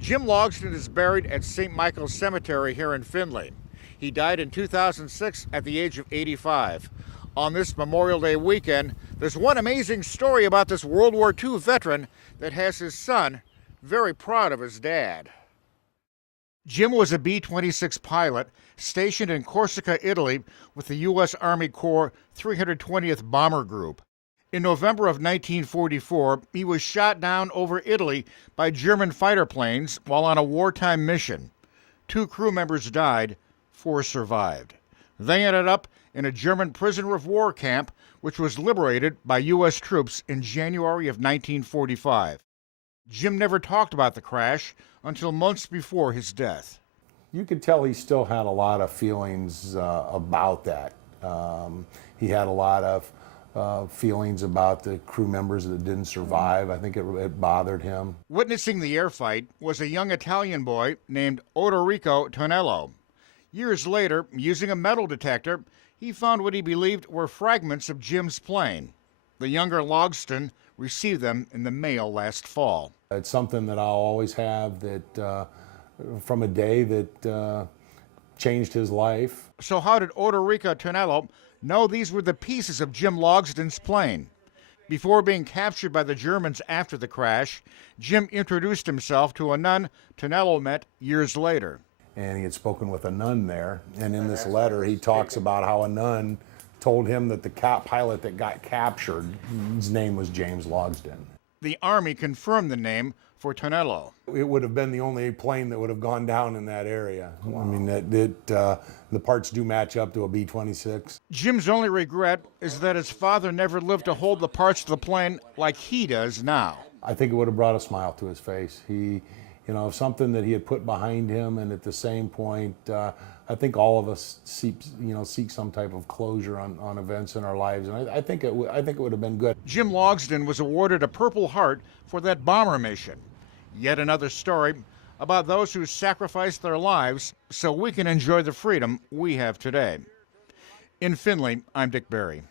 Jim Logsdon is buried at St. Michael's Cemetery here in Findlay. He died in 2006 at the age of 85. On this Memorial Day weekend, there's one amazing story about this World War II veteran that has his son very proud of his dad. Jim was a B-26 pilot stationed in Corsica, Italy with the U.S. Army Corps 320th Bomber Group. In November of 1944, he was shot down over Italy by German fighter planes while on a wartime mission. 2 crew members died, 4 survived. They ended up in a German prisoner of war camp, which was liberated by U.S. troops in January of 1945. Jim never talked about the crash until months before his death. You could tell he still had a lot of feelings about that. He had a lot of feelings about the crew members that didn't survive. I think it bothered him. Witnessing the air fight was a young Italian boy named Odorico Tonello. Years later, using a metal detector, he found what he believed were fragments of Jim's plane. The younger Logsdon received them in the mail last fall. It's something that I'll always have, that from a day that changed his life. So how did Odorico Tonello know these were the pieces of Jim Logsdon's plane? Before being captured by the Germans after the crash, Jim introduced himself to a nun Tonello met years later. And he had spoken with a nun there, and in this letter he talks about how a nun told him that the pilot that got captured, his name was James Logsdon. The Army confirmed the name for Tonello. It would have been the only plane that would have gone down in that area. Wow. I mean, the parts do match up to a B-26. Jim's only regret is that his father never lived to hold the parts of the plane like he does now. I think it would have brought a smile to his face. Something that he had put behind him, and at the same point, I think all of us seek some type of closure on events in our lives, and I think it would have been good. Jim Logsdon was awarded a Purple Heart for that bomber mission. Yet another story about those who sacrificed their lives so we can enjoy the freedom we have today. In Findlay, I'm Dick Berry.